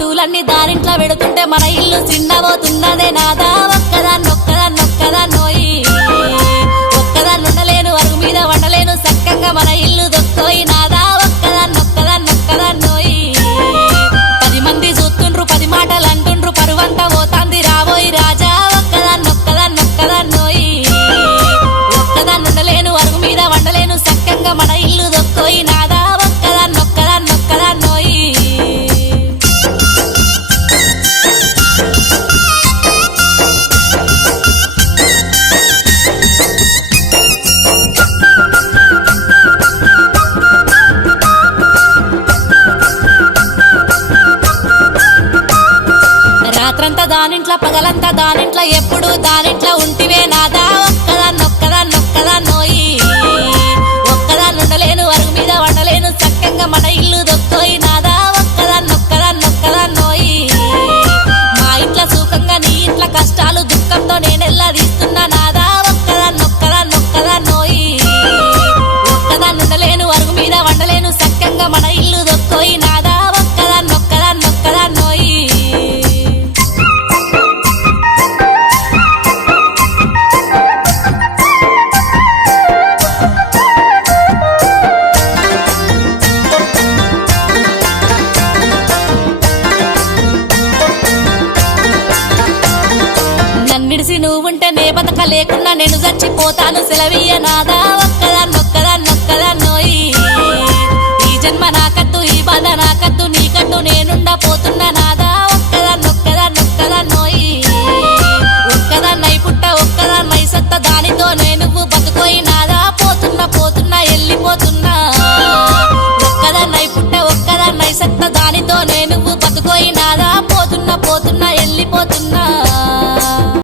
వస్తువులన్నీ దారింట్లో పెడుతుంటే మన ఇల్లు చిన్నబోతున్నదే నాదా ఒక్కదాన్నొక్కదాన్నొక్కదాన్నోయి ఒక్కదాన్నుండలేను అరుగు మీద వండలేను సక్కంగా మన ఇల్లు దొక్కోయి నాదా ఒక్కదాన్నొక్కదాన్నొక్కదాన్నోయి 10 మంది చూస్తుండ్రు 10 మాటలు అంటుండ్రు పరువంతా పోతాంది రాబోయి రాజా ఒక్కదాన్నొక్కదాన్నొక్కదాన్నోయి ఒక్కదాన్నుండలేను అరుగు మీద వండలేను సక్కంగా మన ఇల్లు దొక్కోయి నాదా ఒక్కదాన్నొక్కదాన్నొక్కదాన్నోయి రాత్రంతా దానింట్లో పగలంతా దానింట్లో ఎప్పుడు దానింట్లో ఉంటివే నాదా ఒక్కదాన్నొక్కదాన్నొక్కదాన్నోయి ఒక్కదాన్నుండలేను అరుగు మీద వండలేను చక్కంగా మన ఇల్లు దొక్కోయి నాదా ఒక్కదాన్నొక్కదాన్నొక్కదాన్నోయి మా ఇంట్లో సుఖంగా నీ ఇంట్లో కష్టాలు దుఃఖంతో నేనెల్లా తీస్తున్నా నాదా ఒక్కదాన్నొక్కదాన్నొక్కదాన్నోయి ఒక్కదాన్నుండలేను అరుగు మీద వండలేను చక్కంగా మన ఇల్లు దొక్కోయి నాదా ఒక్కదాన్నొక్కదాన్నొక్కదాన్నోయి నన్నిడిసి నువ్వుంటే నే బతక లేకున్నా నేను చచ్చిపోతాను సెలవీయ నాదా ఒక్కదాన్నొక్కదాన్నొక్కదాన్నోయి ఈ జన్మ నాకద్దు ఈ బాధ నాకద్దు నీకద్దు నేనుండా పోతున్నా నాదా ఒక్కదాన్నొక్కదాన్నొక్కదాన్నోయి ఒక్కదాన్నై పుట్ట ఒక్కదాన్నై సత్త దానితో నేను బతుకోయి నాదా పోతున్నా పోతున్నా వెళ్ళిపోతున్నా ఒక్కదాన్నై పుట్ట ఒక్కదాన్నై సత్త దానితో నేను బతుకోయి నాదా